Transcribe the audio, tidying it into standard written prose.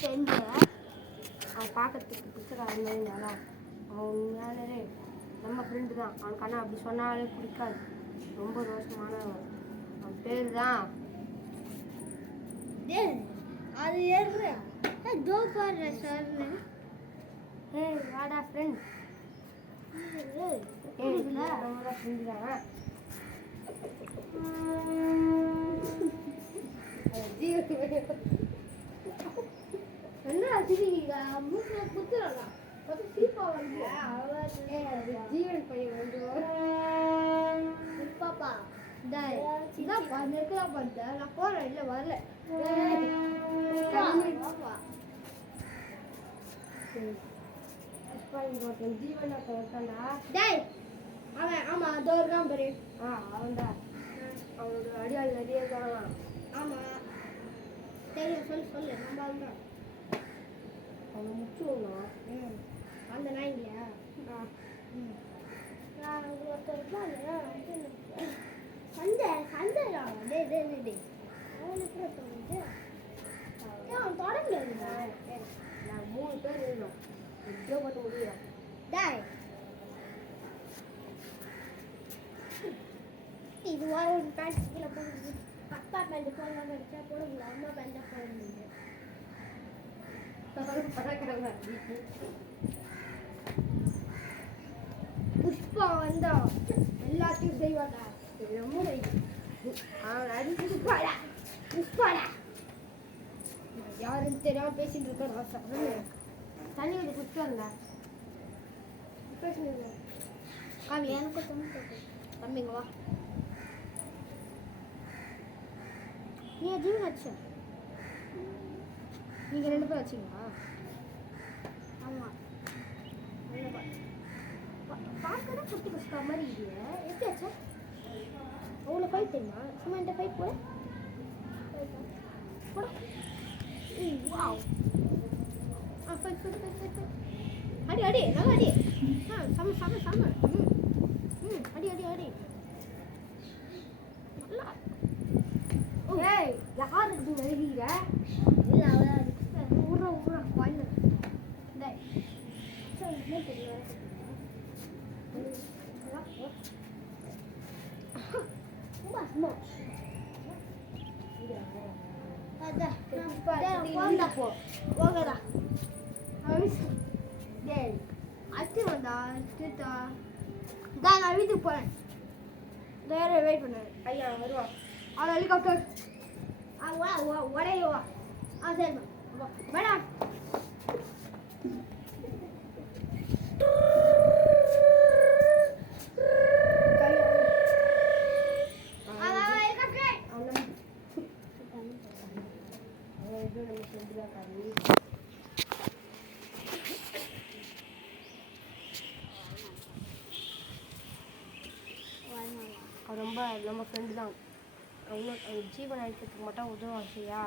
Friend. அவன் பார்க்கறதுக்கு பிச்சைக்காரன் மாதிரி இருந்தாலும் அவன் உண்மையாலே நம்ம ஃப்ரெண்டு தான். அவனுக்கு ஆனால் அப்படி சொன்னாலே பிடிக்காது. ரொம்ப ரோஷமானவன். அவன் பேர் தான் அது ஏறுற தோ பாரு சார். ஏய் வாடா ஃப்ரெண்ட். ஏய் நம்மளோட ஃப்ரெண்டு தான். என்ன சிரிங்க மூக்குல குத்துறலாம் அது சீப்பா வந்து ஜீவன் பையன் வந்து பாப்பா இதான் பண்ணிருக்கலாம் பார்த்தேன். நான் போறேன் இல்லை வரல. ஜீவன் ஒருத்தாண்டா. டேய் அவன் ஆமா அதோ இருக்கான் பாரு. அவன்டா. அவனோட அடியாள் நிறைய இருக்காங்களாம். ஆமா தெரியும் சொல்லு சொல்லு நம்ம அதுதான் அவனை முச்சுவோம். அந்த நாய் இல்லையா? நான் ஒருத்தர் சண்டை சண்டை டே டே டே அவன் எப்படி தோணுது? அவன் தொடங்கல இருந்தான். நான் 3 பேர் இருக்கணும். எப்படியோ பண்ண முடியும். டேய் இது வர ஒரு பேண்ட் கீழே போடுறது. அப்பா பேண்ட் போடலாம் நினைச்சா போடுங்களா? அம்மா பேண்ட் போட முடியும். புஷ்பா வந்தா எல்லாத்தையும் செய்வாடா. அவன் அடிச்சு புஷ்பாடா புஷ்பாடா யாருன்னு தெரியாம பேசிட்டு இருக்கேன். தண்ணி வந்து குடிச்சு வந்தா பேசுங்க காமி எனக்கு தம்பிங்க வா. நீ ஜீவன் ஆச்சு. நீங்க 2 பேரும் வச்சிங்களா? ஆமாம் பார்க்கதான் குட்டி குஸ்கா மாதிரி இல்லையா? எப்படி ஆச்சா? அவ்வளோ ஃபைட் தெரியுமா? சும்மா இந்த ஃபைட் போட போட wow. Fight fight fight fight அடி அடி நல்லா அடி. சம சம சம அடி அடி அடி நல்லா. ஏய் யார் இப்படி நெருங்கிற? இல்லை அவள் ஊற ஊற வாயில் டேய் சரி என்ன தெரியல. நான் வீட்டுக்கு போறேன். வெயிட் பண்ணு. ஐயா வருவான். அவன் ஹெலிகாப்டர் உடையவா? சரி வேணாம். ரொம்ப நம்ம ஃப்ரெண்டு தான். ஜீவன் அடிக்கிறதுக்கு மட்டும் உதவும் சரியா?